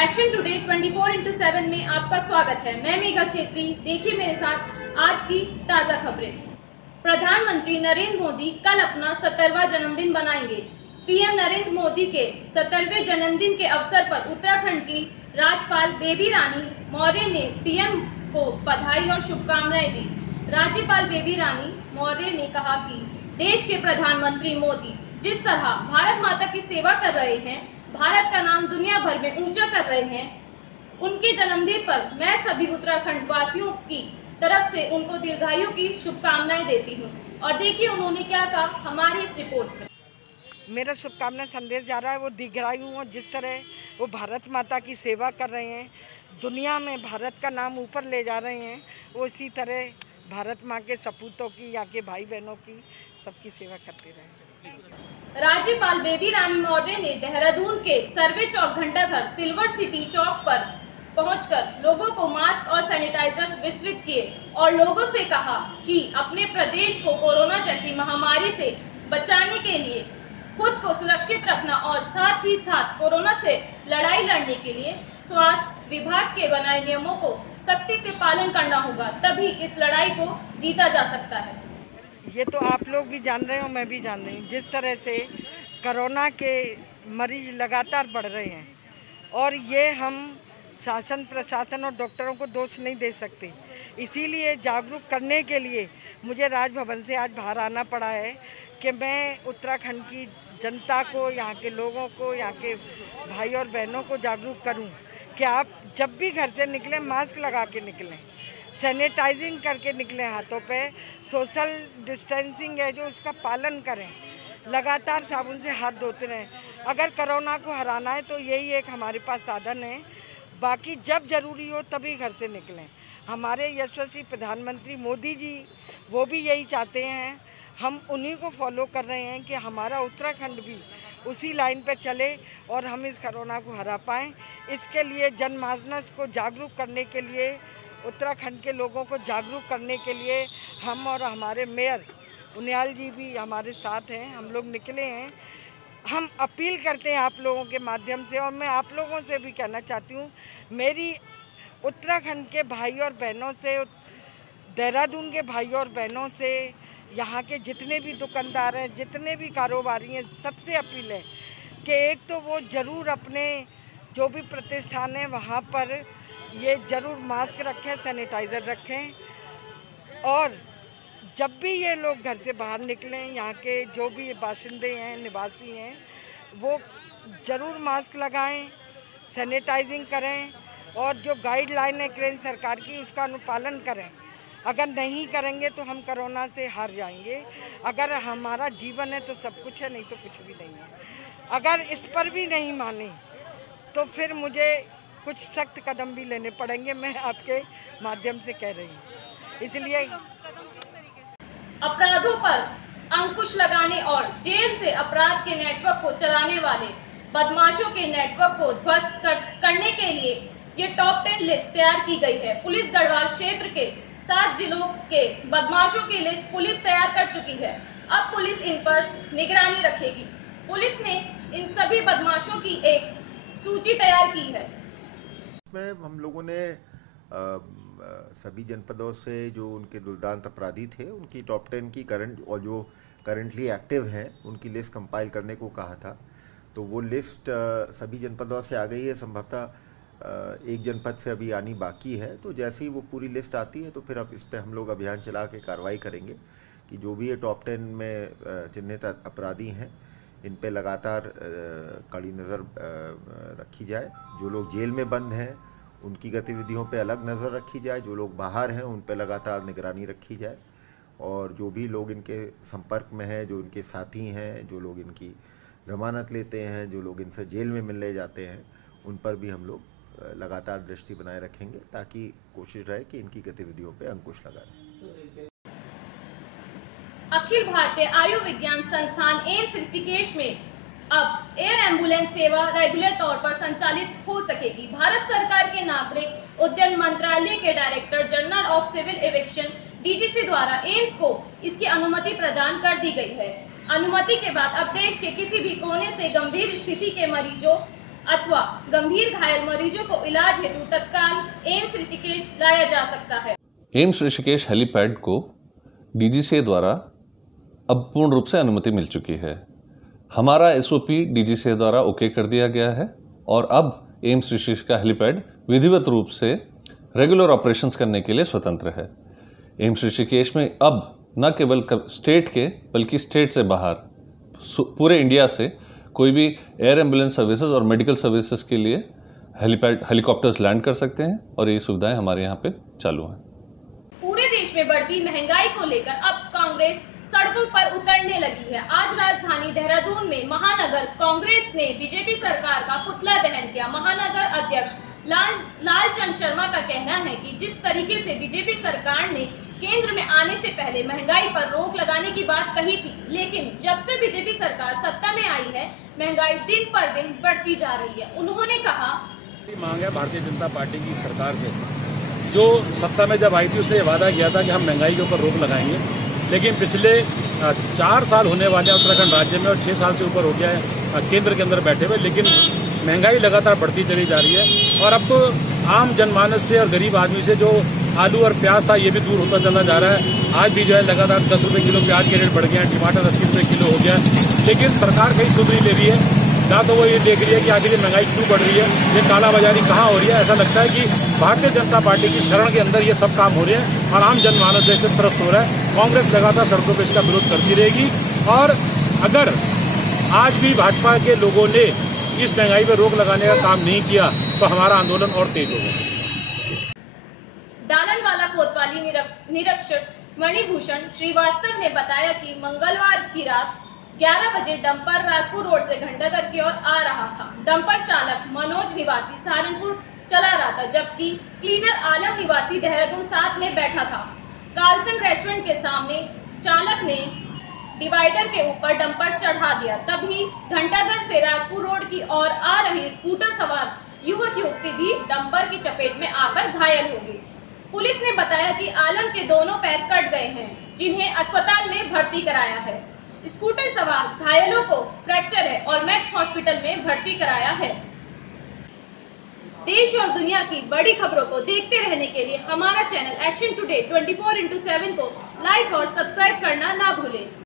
Action today 24/7 में आपका स्वागत है। मैं मेघा छेत्री। देखिए मेरे साथ आज की ताज़ा खबरें। प्रधानमंत्री नरेंद्र मोदी कल अपना 70वां जन्मदिन मनाएंगे। पीएम नरेंद्र मोदी के 70वें जन्मदिन के अवसर पर उत्तराखंड की राज्यपाल बेबी रानी मौर्य ने पीएम को बधाई और शुभकामनाएं दी। राज्यपाल बेबी रानी मौर्य ने कहा कि देश के प्रधानमंत्री मोदी जिस तरह भारत माता की सेवा कर रहे हैं, भारत का नाम दुनिया भर में ऊंचा कर रहे हैं, उनके जन्मदिन पर मैं सभी उत्तराखंड वासियों की तरफ से उनको दीर्घायु की शुभकामनाएं देती हूं। और देखिए उन्होंने क्या कहा हमारी इस रिपोर्ट में। मेरा शुभकामना संदेश जा रहा है वो दीर्घायु हो, जिस तरह वो भारत माता की सेवा कर रहे हैं, दुनिया में भारत का नाम ऊपर ले जा रहे हैं, वो इसी तरह भारत माँ के सपूतों की या के भाई बहनों की सबकी सेवा करते रहे। राज्यपाल बेबी रानी मौर्य ने देहरादून के सर्वे चौक घंटाघर सिल्वर सिटी चौक पर पहुंचकर लोगों को मास्क और सैनिटाइजर वितरित किए और लोगों से कहा कि अपने प्रदेश को कोरोना जैसी महामारी से बचाने के लिए खुद को सुरक्षित रखना और साथ ही साथ कोरोना से लड़ाई लड़ने के लिए स्वास्थ्य विभाग के बनाए नियमों को सख्ती से पालन करना होगा, तभी इस लड़ाई को जीता जा सकता है। ये तो आप लोग भी जान रहे हो, मैं भी जान रही हूँ, जिस तरह से कोरोना के मरीज लगातार बढ़ रहे हैं और ये हम शासन प्रशासन और डॉक्टरों को दोष नहीं दे सकते। इसीलिए जागरूक करने के लिए मुझे राजभवन से आज बाहर आना पड़ा है कि मैं उत्तराखंड की जनता को, यहाँ के लोगों को, यहाँ के भाई और बहनों को जागरूक करूँ कि आप जब भी घर से निकलें मास्क लगा के निकलें, सैनिटाइजिंग करके निकलें, हाथों पे सोशल डिस्टेंसिंग है जो उसका पालन करें, लगातार साबुन से हाथ धोते रहें। अगर कोरोना को हराना है तो यही एक हमारे पास साधन है, बाकी जब जरूरी हो तभी घर से निकलें। हमारे यशस्वी प्रधानमंत्री मोदी जी वो भी यही चाहते हैं, हम उन्हीं को फॉलो कर रहे हैं कि हमारा उत्तराखंड भी उसी लाइन पर चले और हम इस कोरोना को हरा पाएँ। इसके लिए जनमानस को जागरूक करने के लिए, उत्तराखंड के लोगों को जागरूक करने के लिए हम और हमारे मेयर उनियाल जी भी हमारे साथ हैं, हम लोग निकले हैं। हम अपील करते हैं आप लोगों के माध्यम से, और मैं आप लोगों से भी कहना चाहती हूँ, मेरी उत्तराखंड के भाई और बहनों से, देहरादून के भाई और बहनों से, यहाँ के जितने भी दुकानदार हैं, जितने भी कारोबारी हैं, सबसे अपील है कि एक तो वो ज़रूर अपने जो भी प्रतिष्ठान है वहाँ पर ये ज़रूर मास्क रखें, सैनिटाइज़र रखें, और जब भी ये लोग घर से बाहर निकलें, यहाँ के जो भी बाशिंदे हैं, निवासी हैं, वो ज़रूर मास्क लगाएं, सैनिटाइजिंग करें और जो गाइडलाइन है केंद्र सरकार की उसका अनुपालन करें। अगर नहीं करेंगे तो हम कोरोना से हार जाएंगे। अगर हमारा जीवन है तो सब कुछ है, नहीं तो कुछ भी नहीं है। अगर इस पर भी नहीं माने तो फिर मुझे कुछ सख्त कदम भी लेने पड़ेंगे, मैं आपके माध्यम से कह रही हूँ। इसलिए अपराधों पर अंकुश लगाने और जेल से अपराध के नेटवर्क को चलाने वाले बदमाशों के नेटवर्क को ध्वस्त करने के लिए ये टॉप 10 लिस्ट तैयार की गई है। पुलिस गढ़वाल क्षेत्र के 7 जिलों के बदमाशों की लिस्ट पुलिस तैयार कर चुकी है। अब पुलिस इन पर निगरानी रखेगी। पुलिस ने इन सभी बदमाशों की एक सूची तैयार की है। इसमें हम लोगों ने सभी जनपदों से जो उनके दुर्दांत अपराधी थे उनकी टॉप 10 की करंट और जो करंटली एक्टिव हैं उनकी लिस्ट कंपाइल करने को कहा था। तो वो लिस्ट सभी जनपदों से आ गई है। संभवतः एक जनपद से अभी आनी बाकी है। तो जैसे ही वो पूरी लिस्ट आती है तो फिर अब इस पर हम लोग अभियान चला के कार्रवाई करेंगे कि जो भी ये टॉप 10 में चिन्हित अपराधी हैं इन पे लगातार कड़ी नज़र रखी जाए। जो लोग जेल में बंद हैं उनकी गतिविधियों पे अलग नज़र रखी जाए, जो लोग बाहर हैं उन पे लगातार निगरानी रखी जाए, और जो भी लोग इनके संपर्क में हैं, जो इनके साथी हैं, जो लोग इनकी ज़मानत लेते हैं, जो लोग इनसे जेल में मिलने जाते हैं, उन पर भी हम लोग लगातार दृष्टि बनाए रखेंगे ताकि कोशिश रहे कि इनकी गतिविधियों पर अंकुश लगाए। अखिल भारतीय आयुर्विज्ञान संस्थान एम्स ऋषिकेश में अब एयर एम्बुलेंस सेवा रेगुलर तौर पर संचालित हो सकेगी। भारत सरकार के नागरिक उड्डयन मंत्रालय के director general of civil aviation DGC द्वारा एम्स को इसकी अनुमति प्रदान कर दी गई है। अनुमति के बाद अब देश के किसी भी कोने से गंभीर स्थिति के मरीजों अथवा गंभीर घायल मरीजों को इलाज हेतु तत्काल एम्स ऋषिकेश लाया जा सकता है। एम्स ऋषिकेश हेलीपैड को डीजीसीए द्वारा अब पूर्ण रूप से अनुमति मिल चुकी है। हमारा एसओपी डीजीसीए द्वारा ओके कर दिया गया है और अब एम्स ऋषिकेश का हेलीपैड विधिवत रूप से रेगुलर ऑपरेशंस करने के लिए स्वतंत्र है। एम्स ऋषिकेश में अब न केवल स्टेट के बल्कि स्टेट से बाहर पूरे इंडिया से कोई भी एयर एम्बुलेंस सर्विसेज और मेडिकल सर्विसेज के लिए हेलीकॉप्टर्स लैंड कर सकते हैं और ये सुविधाएं हमारे यहाँ पे चालू हैं। पूरे देश में बढ़ती महंगाई को लेकर अब कांग्रेस सड़कों पर उतरने लगी है। आज राजधानी देहरादून में महानगर कांग्रेस ने बीजेपी सरकार का पुतला दहन किया। महानगर अध्यक्ष लालचंद शर्मा का कहना है कि जिस तरीके से बीजेपी सरकार ने केंद्र में आने से पहले महंगाई पर रोक लगाने की बात कही थी, लेकिन जब से बीजेपी सरकार सत्ता में आई है महंगाई दिन पर दिन बढ़ती जा रही है। उन्होंने कहा, मांग है भारतीय जनता पार्टी की सरकार से, जो सत्ता में जब आई थी उसने वादा किया था कि हम महंगाई के ऊपर रोक लगाएंगे, लेकिन पिछले 4 साल होने वाले उत्तराखंड राज्य में और 6 साल से ऊपर हो गया है केंद्र के अंदर बैठे हुए, लेकिन महंगाई लगातार बढ़ती चली जा रही है। और अब तो आम जनमानस से और गरीब आदमी से जो आलू और प्याज था ये भी दूर होता चला जा रहा है। आज भी जो है लगातार 10 रुपए किलो प्याज के रेट बढ़ गए हैं, टमाटर 80 रुपए किलो हो गया है, लेकिन सरकार कहीं सुध नहीं ले रही है। ना तो वो ये देख रही है कि आखिर ये महंगाई क्यों बढ़ रही है, ये कालाबाजारी कहाँ हो रही है। ऐसा लगता है कि भारतीय जनता पार्टी की शरण के अंदर ये सब काम हो रहे हैं और आम जनमानस जैसे त्रस्त हो रहा है। कांग्रेस लगातार सड़कों पर इसका विरोध करती रहेगी और अगर आज भी भाजपा के लोगों ने इस महंगाई पर रोक लगाने का काम नहीं किया तो हमारा आंदोलन और तेज होगा। डालनवाला कोतवाली निरीक्षक मणिभूषण श्रीवास्तव ने बताया कि मंगलवार की रात 11 बजे डंपर राजपुर रोड से घंटाघर की ओर आ रहा था। डंपर चालक मनोज निवासी सहारनपुर चला रहा था, जबकि क्लीनर आलम निवासी देहरादून साथ में बैठा था। कालसंग रेस्टोरेंट के सामने चालक ने डिवाइडर के ऊपर डंपर चढ़ा दिया। तभी घंटाघर से राजपुर रोड की ओर आ रही स्कूटर सवार युवक युवती भी डंपर की चपेट में आकर घायल हो गई। पुलिस ने बताया कि आलम के दोनों पैर कट गए हैं, जिन्हें अस्पताल में भर्ती कराया है। स्कूटर सवार घायलों को फ्रैक्चर है और मैक्स हॉस्पिटल में भर्ती कराया है। देश और दुनिया की बड़ी खबरों को देखते रहने के लिए हमारा चैनल एक्शन टुडे 24x7 को लाइक और सब्सक्राइब करना ना भूलें।